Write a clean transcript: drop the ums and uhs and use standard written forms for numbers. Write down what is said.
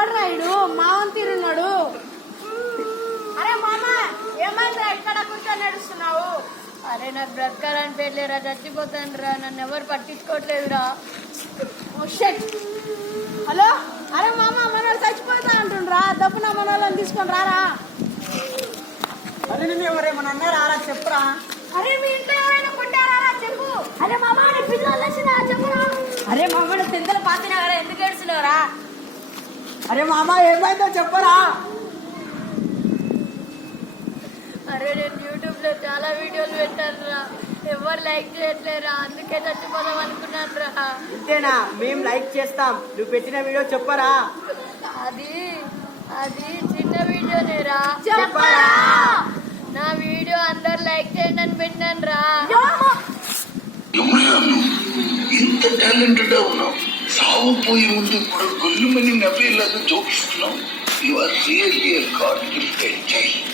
ఎవడు రాయుడు మావన్ తీరున్నాడు. అరే మామ ఏమైందిరా ఇక్కడ కూర్చొని నడుస్తున్నావు? అరే నాకు బ్రతకాలని పేర్లేరా, చచ్చిపోతాను రా, నన్ను ఎవరు పట్టించుకోవట్లేదురా. హలో అరే మామ మనోళ్ళు చచ్చిపోతా అంటుండ్రా, దప్పున మనోళ్ళని తీసుకొని రారా. అరే నేను ఎవరేమన్నా అన్నారా చెప్పురా. అరే మీ ఇంట్లో ఎవరైనా కొట్టారా చెప్పు. అరే మామ పిల్లలు వచ్చినా చెప్పురా. అరే మమ్మల్ని తెంతలు పాతినా కదా, ఎందుకు ఏడుస్తున్నావురా? అరే మామ ఏమైందో చెప్పరా. అరే నేను యూట్యూబ్ లో చాలా వీడియోలు పెట్టాను రా, ఎవరు లైక్ చేయట్లేరా, అందుకే చచ్చిపోదాం అనుకున్నాను రా. ఇంతేనా? మేము లైక్ చేస్తాం, నువ్వు పెట్టిన వీడియో చెప్పరా. అది అది చిన్న వీడియోనేరా. చెప్పరా. నా వీడియో అందరు లైక్ చేయండి అని పెట్టాను రా. ఇంత టాలెంటెడ్ ఉన్నావు, సాగుపోయి ముందు కూడా గొల్లుమని నవ్వేలాగా జోకిస్తున్నావు. You are really god gifted child.